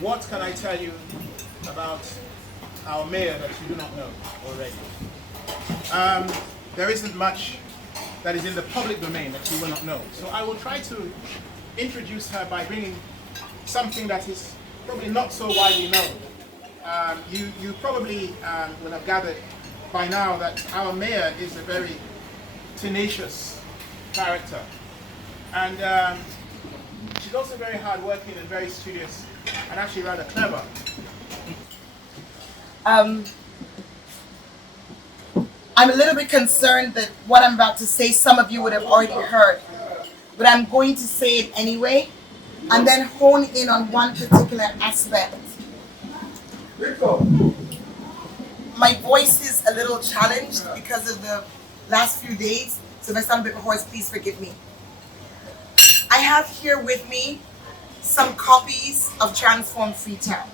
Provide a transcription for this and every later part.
What can I tell you about our mayor that you do not know already? There isn't much that is in the public domain that you will not know. So I will try to introduce her by bringing something that is probably not so widely known. You probably will have gathered by now that our mayor is a very tenacious character. And she's also very hardworking and very studious and actually rather clever. I'm a little bit concerned that what I'm about to say, some of you would have already heard, but I'm going to say it anyway, and then hone in on one particular aspect. My voice is a little challenged because of the last few days, so if I sound a bit hoarse, please forgive me. I have here with me some copies of Transform Freetown,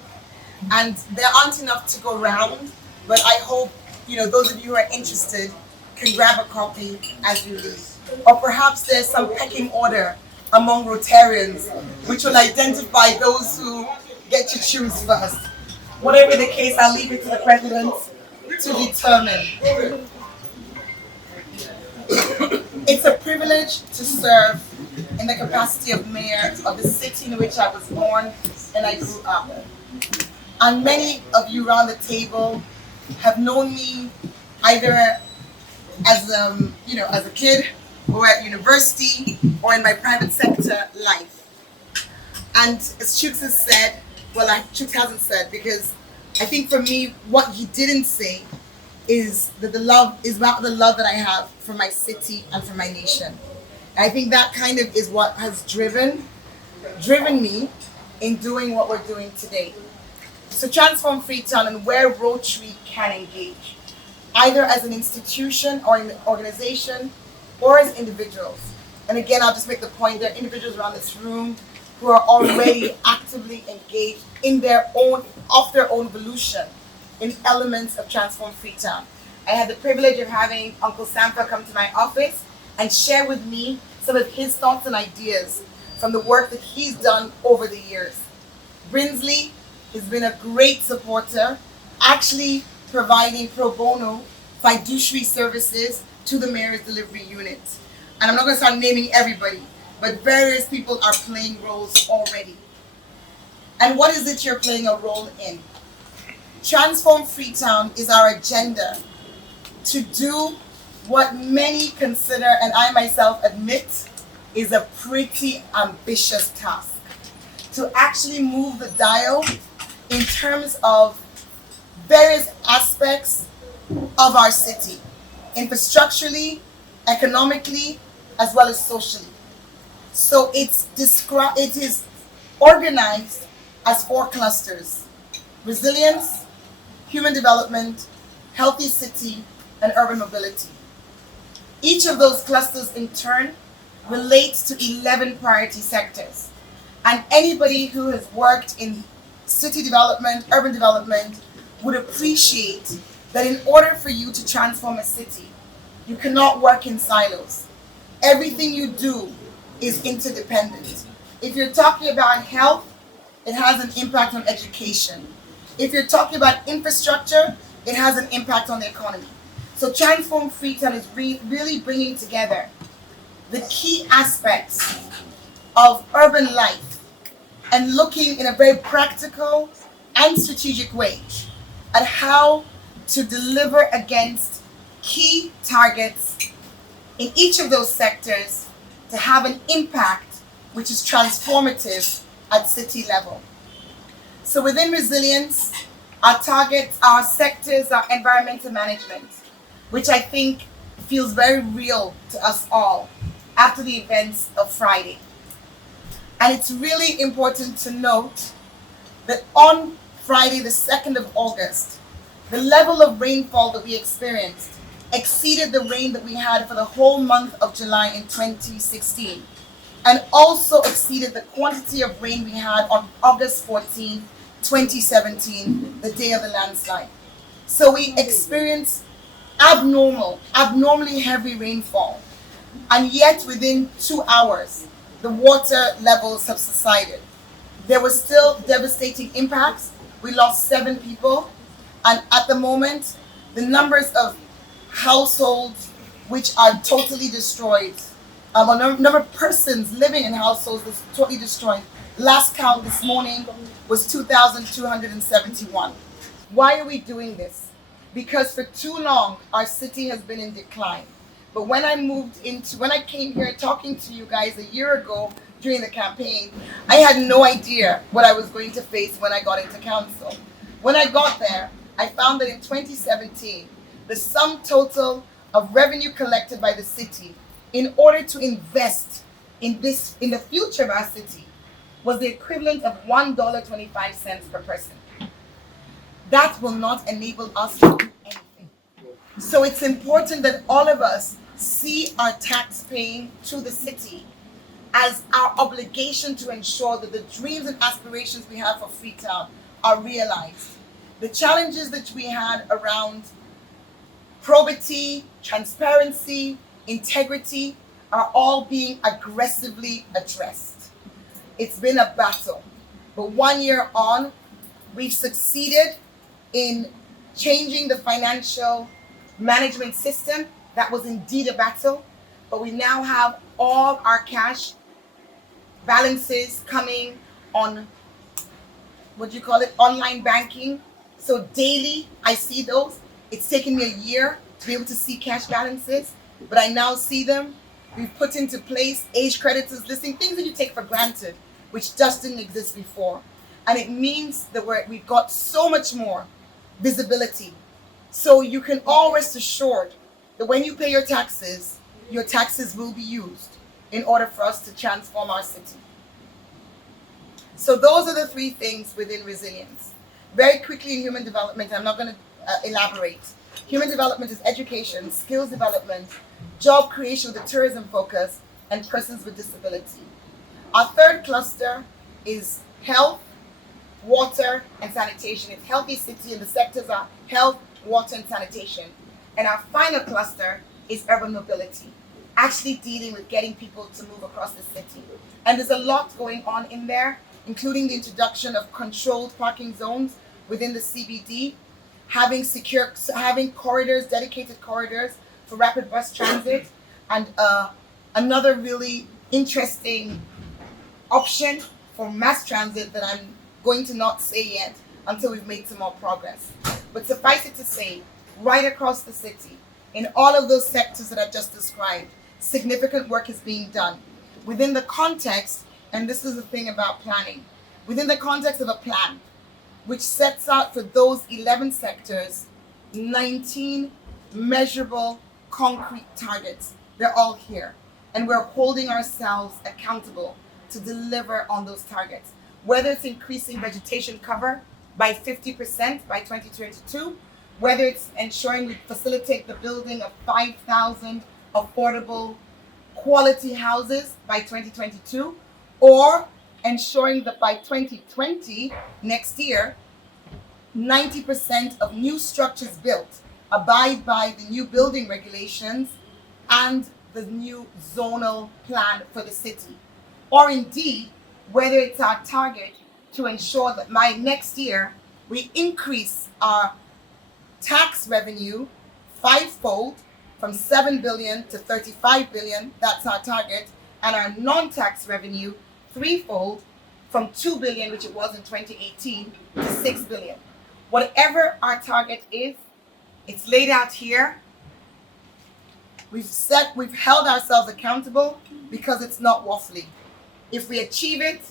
and there aren't enough to go round, but I hope those of you who are interested can grab a copy as you leave. Or perhaps there's some pecking order among Rotarians, which will identify those who get to choose first. Whatever the case, I'll leave it to the President to determine. It's a privilege to serve in the capacity of mayor of the city in which I was born and I grew up. And many of you around the table have known me either as a kid or at university or in my private sector life. And as Chooks has said, Chooks hasn't said, because I think for me what he didn't say is that the love is about the love that I have for my city and for my nation. And I think that kind of is what has driven me in doing what we're doing today. So Transform Freetown and where Rotary can engage, either as an institution or an organization or as individuals. And again, I'll just make the point, there are individuals around this room who are already actively engaged in their own volition in elements of Transform Freetown. I had the privilege of having Uncle Sampa come to my office and share with me some of his thoughts and ideas from the work that he's done over the years. Brinsley has been a great supporter, actually providing pro bono fiduciary services to the Mayor's Delivery Unit. And I'm not going to start naming everybody, but various people are playing roles already. And what is it you're playing a role in? Transform Freetown is our agenda to do what many consider, and I myself admit, is a pretty ambitious task. To actually move the dial in terms of various aspects of our city, infrastructurally, economically, as well as socially. So it is organized as 4 clusters: resilience, human development, healthy city, and urban mobility. Each of those clusters in turn relates to 11 priority sectors. And anybody who has worked in city development, urban development, would appreciate that in order for you to transform a city, you cannot work in silos. Everything you do is interdependent. If you're talking about health, it has an impact on education. If you're talking about infrastructure, it has an impact on the economy. So Transform Freetown is really bringing together the key aspects of urban life and looking in a very practical and strategic way at how to deliver against key targets in each of those sectors to have an impact which is transformative at city level. So within resilience, our targets, our sectors are environmental management, which I think feels very real to us all after the events of Friday. And it's really important to note that on Friday, the 2nd of August, the level of rainfall that we experienced exceeded the rain that we had for the whole month of July in 2016, and also exceeded the quantity of rain we had on August 14, 2017, the day of the landslide. So we experienced abnormally heavy rainfall, and yet within 2 hours, the water levels have subsided. There were still devastating impacts. We lost 7 people. And at the moment, the numbers of households which are totally destroyed, or number of persons living in households that's totally destroyed, last count this morning was 2,271. Why are we doing this? Because for too long, our city has been in decline. But when I came here talking to you guys a year ago during the campaign, I had no idea what I was going to face when I got into council. When I got there, I found that in 2017, the sum total of revenue collected by the city in order to invest in the future of our city was the equivalent of $1.25 per person. That will not enable us to do anything. So it's important that all of us see our tax paying to the city as our obligation to ensure that the dreams and aspirations we have for Freetown are realized. The challenges that we had around probity, transparency, integrity are all being aggressively addressed. It's been a battle, but 1 year on, we've succeeded in changing the financial management system. That was indeed a battle, but we now have all our cash balances coming on, online banking. So daily I see those. It's taken me a year to be able to see cash balances, but I now see them. We've put into place age creditors listing, things that you take for granted, which just didn't exist before. And it means that we've got so much more visibility. So you can all rest assured that when you pay your taxes will be used in order for us to transform our city. So those are the 3 things within resilience. Very quickly in human development, I'm not going to elaborate. Human development is education, skills development, job creation with a tourism focus, and persons with disability. Our 3rd cluster is health, water, and sanitation. It's healthy city, and the sectors are health, water, and sanitation. And our final cluster is urban mobility, actually dealing with getting people to move across the city. And there's a lot going on in there, including the introduction of controlled parking zones within the CBD, having corridors, dedicated corridors for rapid bus transit, and another really interesting option for mass transit that I'm going to not say yet until we've made some more progress. But suffice it to say, right across the city, in all of those sectors that I've just described, significant work is being done within the context, and this is the thing about planning, within the context of a plan which sets out for those 11 sectors 19 measurable concrete targets. They're all here, and we're holding ourselves accountable to deliver on those targets, whether it's increasing vegetation cover by 50% by 2022, whether it's ensuring we facilitate the building of 5,000 affordable quality houses by 2022, or ensuring that by 2020, next year, 90% of new structures built abide by the new building regulations and the new zonal plan for the city. Or indeed, whether it's our target to ensure that by next year, we increase our tax revenue 5-fold from 7 billion to 35 billion, that's our target, and our non-tax revenue 3-fold from 2 billion, which it was in 2018, to 6 billion. Whatever our target is, it's laid out here. We've held ourselves accountable because it's not waffly. If we achieve it,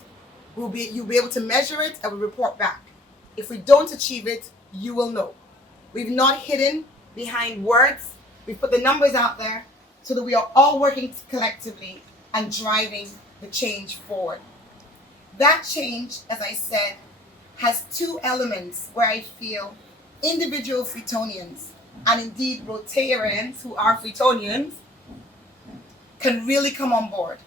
you'll be able to measure it and we'll report back. If we don't achieve it, you will know. We've not hidden behind words. We've put the numbers out there so that we are all working collectively and driving the change forward. That change, as I said, has 2 elements where I feel individual Freetonians and indeed Rotarians who are Freetonians can really come on board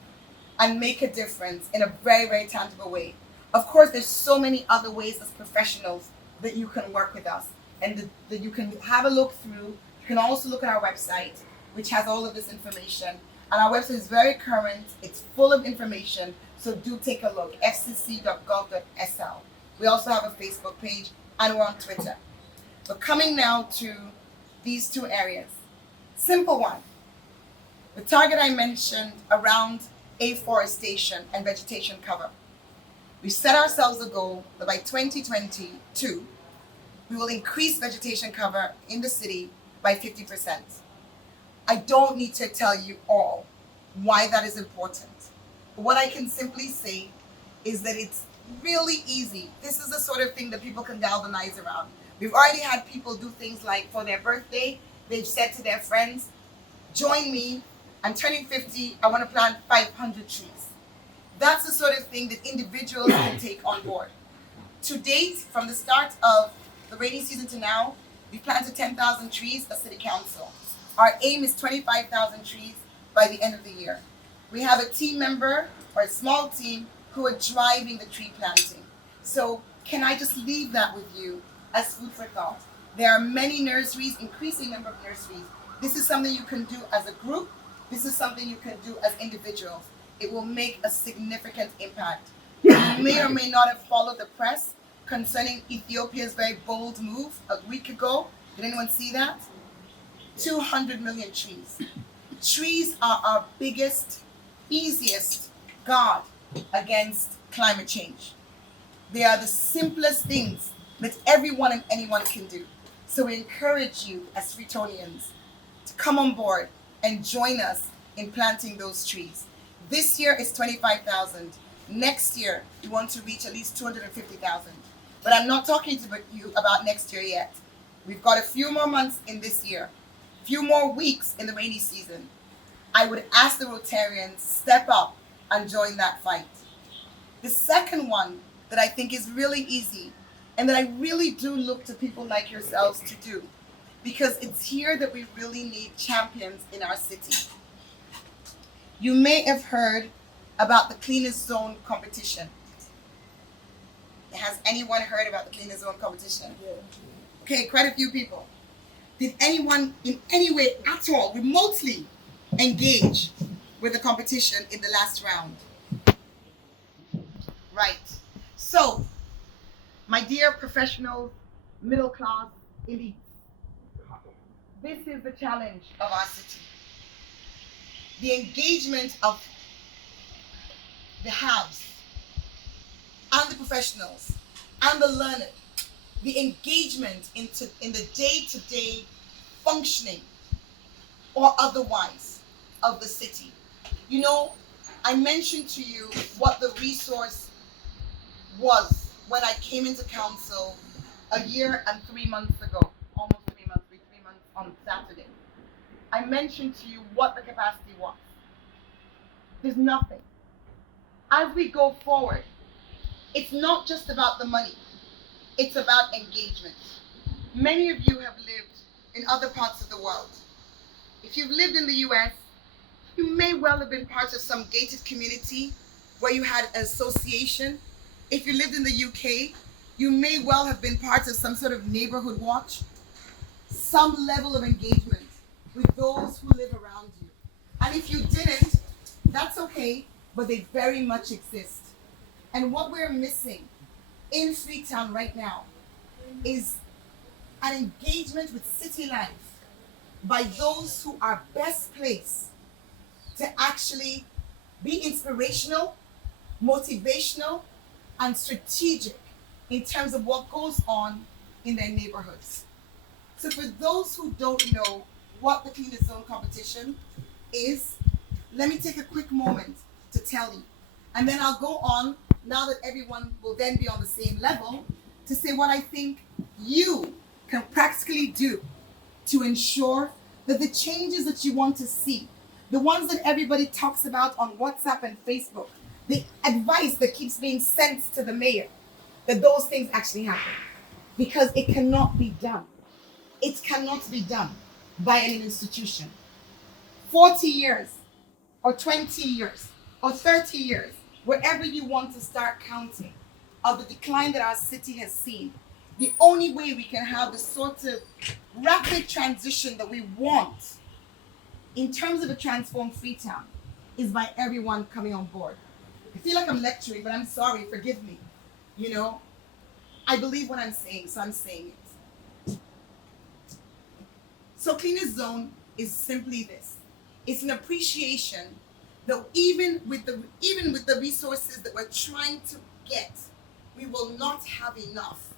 and make a difference in a very, very tangible way. Of course, there's so many other ways as professionals that you can work with us and that you can have a look through. You can also look at our website, which has all of this information. And our website is very current. It's full of information. So do take a look, fcc.gov.sl. We also have a Facebook page and we're on Twitter. But coming now to these two areas. Simple one. The target I mentioned around afforestation and vegetation cover. We set ourselves a goal that by 2022, we will increase vegetation cover in the city by 50%. I don't need to tell you all why that is important. What I can simply say is that it's really easy. This is the sort of thing that people can galvanize around. We've already had people do things like for their birthday, they've said to their friends, join me, I'm turning 50, I want to plant 500 trees. That's the sort of thing that individuals can take on board. To date, from the start of the rainy season to now, we've planted 10,000 trees as City Council. Our aim is 25,000 trees by the end of the year. We have a team member or a small team who are driving the tree planting. So can I just leave that with you as food for thought? There are many nurseries, increasing number of nurseries. This is something you can do as a group. This is something you can do as individuals. It will make a significant impact. You may or may not have followed the press concerning Ethiopia's very bold move a week ago. Did anyone see that? 200 million trees. Trees are our biggest, easiest guard against climate change. They are the simplest things that everyone and anyone can do. So we encourage you as Freetonians to come on board and join us in planting those trees. This year is 25,000. Next year, we want to reach at least 250,000. But I'm not talking to you about next year yet. We've got a few more months in this year, a few more weeks in the rainy season. I would ask the Rotarians, step up and join that fight. The second one that I think is really easy and that I really do look to people like yourselves to do, because it's here that we really need champions in our city. You may have heard about the Cleanest Zone competition. Has anyone heard about the Cleanest Zone competition? Yeah. Okay, quite a few people. Did anyone in any way at all remotely engage with the competition in the last round? Right. So, my dear professional, middle class elite, this is the challenge of our city. The engagement of the haves and the professionals and the learned, the engagement in the day-to-day functioning or otherwise of the city. You know, I mentioned to you what the resource was when I came into council a year and 3 months ago, almost 3 months, 3 months on Saturday. I mentioned to you what the capacity was. There's nothing. As we go forward, it's not just about the money. It's about engagement. Many of you have lived in other parts of the world. If you've lived in the US, you may well have been part of some gated community where you had an association. If you lived in the UK, you may well have been part of some sort of neighborhood watch, some level of engagement with those who live around you. And if you didn't, that's okay, but they very much exist. And what we're missing in Freetown right now is an engagement with city life by those who are best placed to actually be inspirational, motivational, and strategic in terms of what goes on in their neighborhoods. So for those who don't know what the Cleanest Zone competition is, let me take a quick moment to tell you. And then I'll go on, now that everyone will then be on the same level, to say what I think you can practically do to ensure that the changes that you want to see, the ones that everybody talks about on WhatsApp and Facebook, the advice that keeps being sent to the mayor, that those things actually happen. Because it cannot be done. It cannot be done by an institution. 40 years, or 20 years, or 30 years, wherever you want to start counting, of the decline that our city has seen, the only way we can have the sort of rapid transition that we want in terms of a transformed Freetown is by everyone coming on board. I feel like I'm lecturing, but I'm sorry, forgive me. You know, I believe what I'm saying, so I'm saying it. So Cleanest Zone is simply this. It's an appreciation that even with the resources that we're trying to get, we will not have enough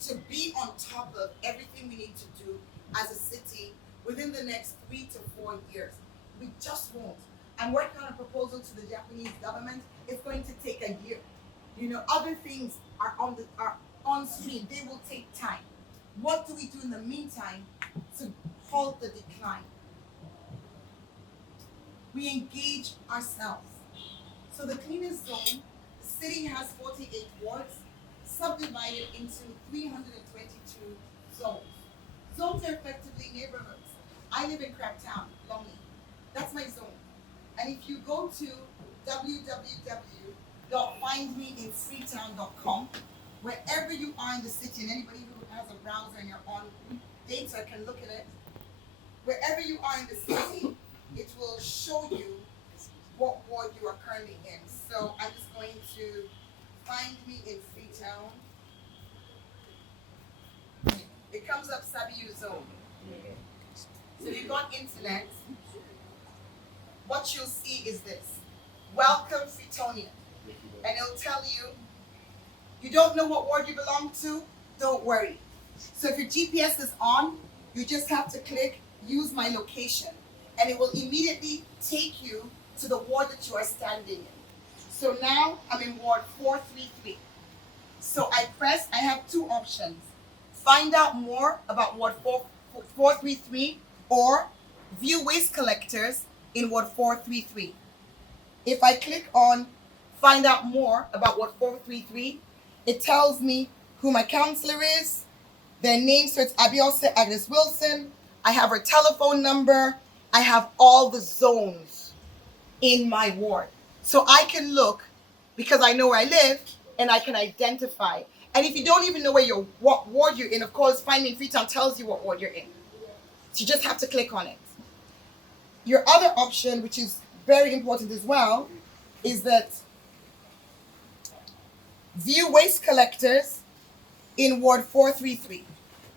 to be on top of everything we need to do as a city within the next 3 to 4 years. We just won't. I'm working on a proposal to the Japanese government. It's going to take a year. You know, other things are on stream. They will take time. What do we do in the meantime to halt the decline? We engage ourselves. So the Cleanest Zone, the city has 48 wards, subdivided into 322 zones. Zones are effectively neighborhoods. I live in Freetown, Lonely. That's my zone. And if you go to www.findmeinfreetown.com, wherever you are in the city, and anybody who has a browser and you're on data can look at it, wherever you are in the city, it will show you what ward you are currently in. So I'm just going to find me in Freetown. It comes up Sabiu Zone. So if you've got internet, what you'll see is this. Welcome Freetonian. And it'll tell you, you don't know what ward you belong to? Don't worry. So if your GPS is on, you just have to click use my location. And it will immediately take you to the ward that you are standing in. So now I'm in ward 433. So I have two options. Find out more about ward 433 or view waste collectors in ward 433. If I click on find out more about ward 433, it tells me who my counselor is, their name, so it's Abiose Agnes Wilson. I have her telephone number. I have all the zones in my ward. So I can look, because I know where I live, and I can identify. And if you don't even know what ward you're in, of course, Find Me in Freetown tells you what ward you're in. So you just have to click on it. Your other option, which is very important as well, is that view waste collectors in ward 433.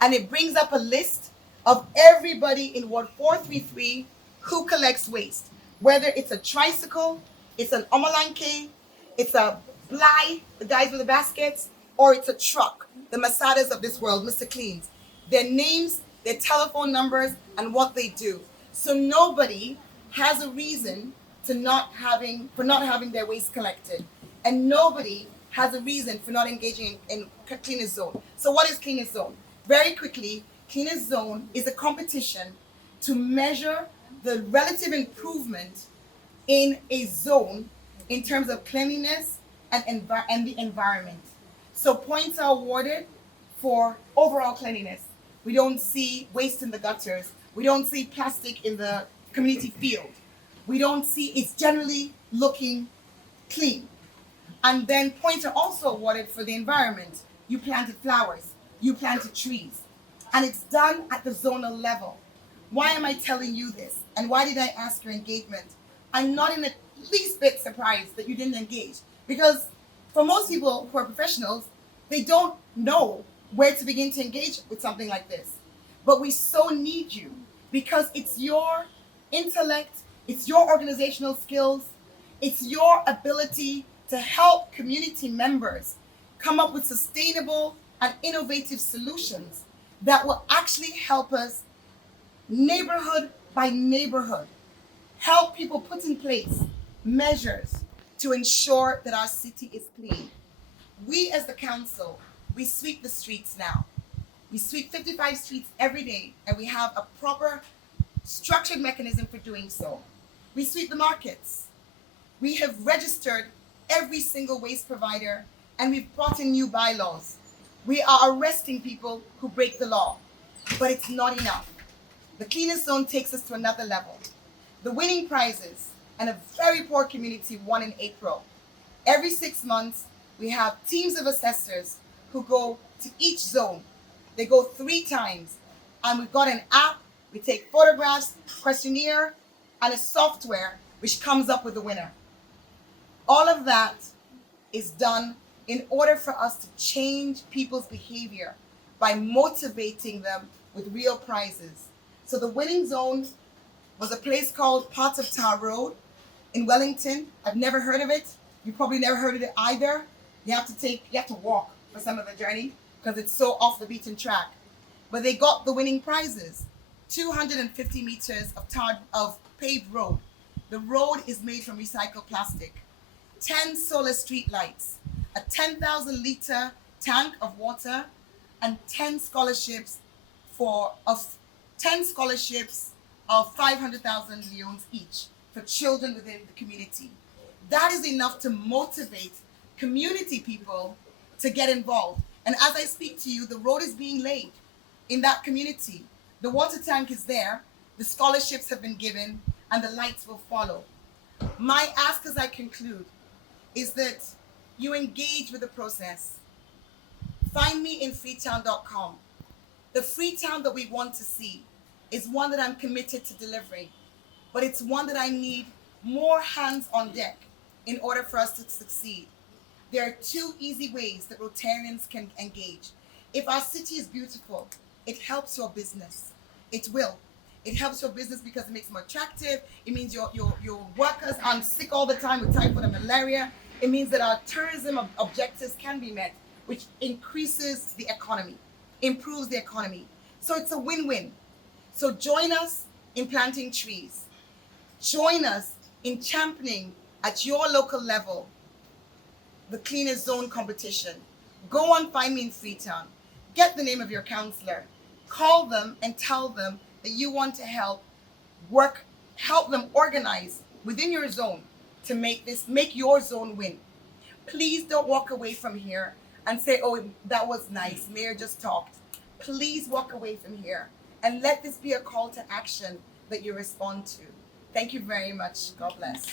And it brings up a list of everybody in ward 433 who collects waste. Whether it's a tricycle, it's an omolanke, it's a fly, the guys with the baskets, or it's a truck, the Masadas of this world, Mr. Cleans. Their names, their telephone numbers, and what they do. So nobody has a reason for not having their waste collected. And nobody has a reason for not engaging in Cleanest Zone. So what is Cleanest Zone? Very quickly, Cleanest Zone is a competition to measure the relative improvement in a zone in terms of cleanliness and the environment. So points are awarded for overall cleanliness. We don't see waste in the gutters. We don't see plastic in the community field. We don't see, it's generally looking clean. And then points are also awarded for the environment. You planted flowers, you planted trees, and it's done at the zonal level. Why am I telling you this? And why did I ask your engagement? I'm not in the least bit surprised that you didn't engage, because for most people who are professionals, they don't know where to begin to engage with something like this. But we so need you, because it's your intellect, it's your organizational skills, it's your ability to help community members come up with sustainable and innovative solutions that will actually help us neighborhood by neighborhood, help people put in place measures to ensure that our city is clean. We as the council, we sweep the streets now. We sweep 55 streets every day, and we have a proper structured mechanism for doing so. We sweep the markets. We have registered every single waste provider, and we've brought in new bylaws. We are arresting people who break the law, but it's not enough. The Cleanest Zone takes us to another level. The winning prizes, and a very poor community won in April. Every 6 months, we have teams of assessors who go to each zone. They go 3 times, and we've got an app. We take photographs, questionnaire, and a software which comes up with the winner. All of that is done in order for us to change people's behavior by motivating them with real prizes. So the winning zone was a place called Pot of Tar Road in Wellington. I've never heard of it. You probably never heard of it either. You have to walk for some of the journey because it's so off the beaten track. But they got the winning prizes. 250 meters of paved road. The road is made from recycled plastic. 10 solar street lights, a 10,000 liter tank of water, and 10 scholarships of 500,000 leones each for children within the community. That is enough to motivate community people to get involved. And as I speak to you, the road is being laid in that community. The water tank is there, the scholarships have been given, and the lights will follow. My ask as I conclude is that you engage with the process. Find me in freetown.com. The Freetown that we want to see is one that I'm committed to delivering, but it's one that I need more hands on deck in order for us to succeed. There are two easy ways that Rotarians can engage. If our city is beautiful, it helps your business. It will. It helps your business because it makes it more attractive. It means your workers aren't sick all the time with typhoid and malaria. It means that our tourism objectives can be met, which increases the economy, improves the economy. So it's a win-win. So join us in planting trees. Join us in championing at your local level the cleanest zone competition. Go on, find me in Freetown. Get the name of your counselor. Call them and tell them that you want to help them organize within your zone to make your zone win. Please don't walk away from here and say, oh, that was nice, Mayor just talked. Please walk away from here and let this be a call to action that you respond to. Thank you very much. God bless.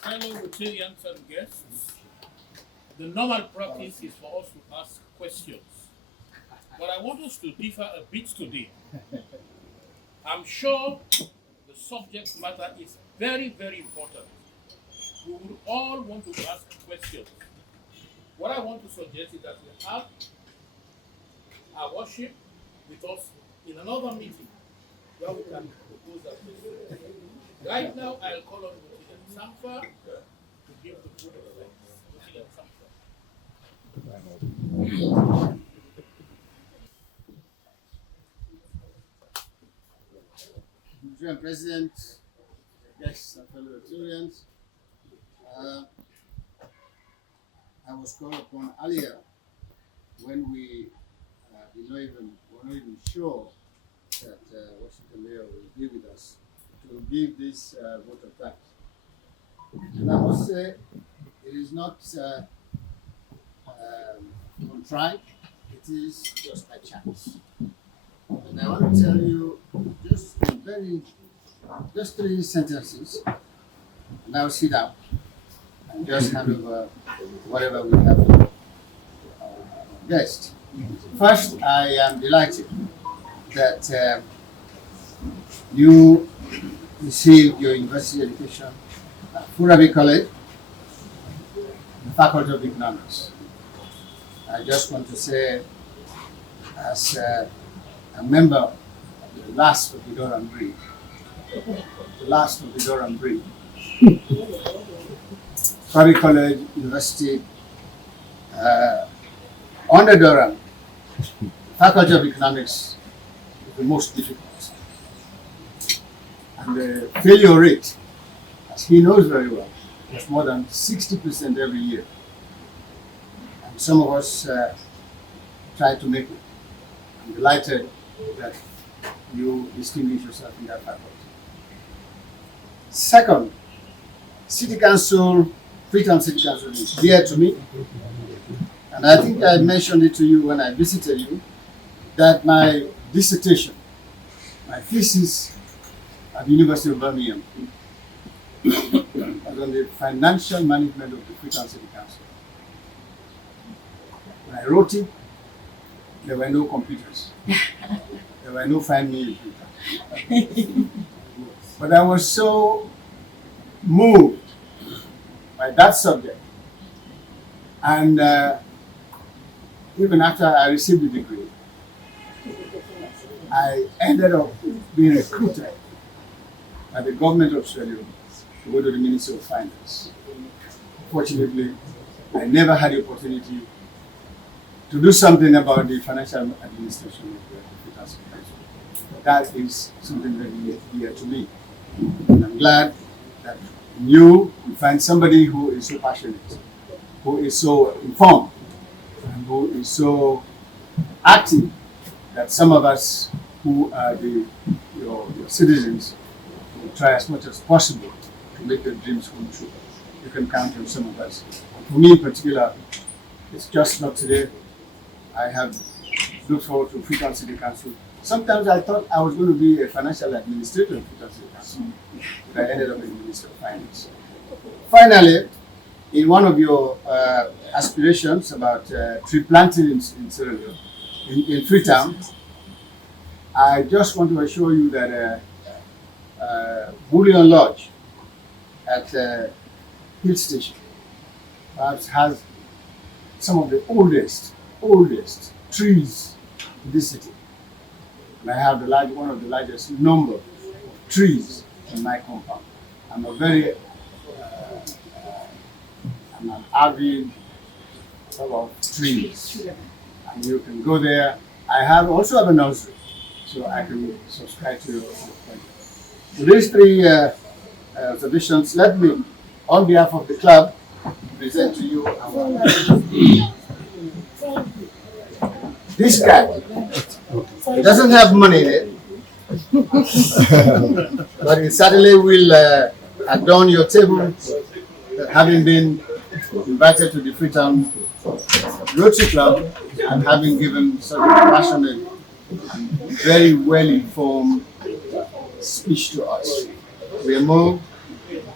Fellow Rotarians and guests, the normal practice is for us to ask questions. But I want us to differ a bit today. I'm sure the subject matter is very, very important. We would all want to ask questions. What I want to suggest is that we have our worship with us in another meeting where we can propose that question. Right now, I'll call on Rotarian Sampha to give the food of thanks. Rotarian Sampha. Mr. President, guests and fellow Rotarians, I was called upon earlier when we were not even sure that Washington Mayor will be with us to give this vote of thanks. And I must say, it is not contrived, it is just by chance. And I want to tell you just 3 sentences, and I'll sit down and just hand over whatever we have for our guest. First, I am delighted that you received your university education at Rotary College, the Faculty of Economics. I just want to say, as a member of the last of the Durham breed, Rotary College University, under Durham, Faculty of Economics is the most difficult. And the failure rate, as he knows very well, is more than 60% every year. And some of us try to make it. I'm delighted that you distinguish yourself in that faculty. Second, City Council, Freetown City Council is dear to me. And I think I mentioned it to you when I visited you, that my dissertation, my thesis at the University of Birmingham was on the financial management of the Freetown City Council. When I wrote it, there were no computers. There were no find me in Freetown. But I was so moved by that subject. And even after I received the degree, I ended up being recruited by the government of Australia to go to the Ministry of Finance. Fortunately, I never had the opportunity to do something about the financial administration of the Freetown City Council. That is something very dear to me. And I'm glad that you find somebody who is so passionate, who is so informed, and who is so active that some of us who are your citizens will try as much as possible to make their dreams come true. You can count on some of us. And for me in particular, it's just not today. I have looked forward to Freetown City Council. Sometimes I thought I was going to be a financial administrator in Freetown City Council, but I ended up in the Ministry of Finance. Finally, in one of your aspirations about tree planting in Sierra Leone, in Freetown, I just want to assure you that Bullion Lodge at Hill Station perhaps has some of the oldest trees in this city. And I have one of the largest number of trees in my compound. I'm an avid lover of trees. And you can go there. I also have a nursery, so I can subscribe to your point. With these three observations, let me, on behalf of the club, present to you our this guy. It doesn't have money in it, but it certainly will adorn your table, having been invited to the Freetown Rotary Club and having given such a passionate and very well-informed speech to us. We are moved,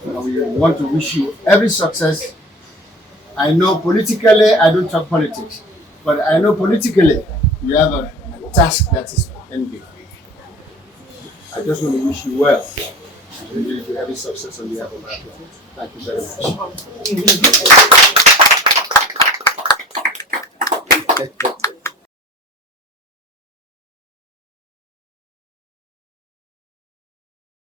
and we want to wish you every success. I know politically, I don't talk politics, but I know politically you have a task that is ending. I just want to wish you well and wish you every success on behalf of our club. Thank you very much.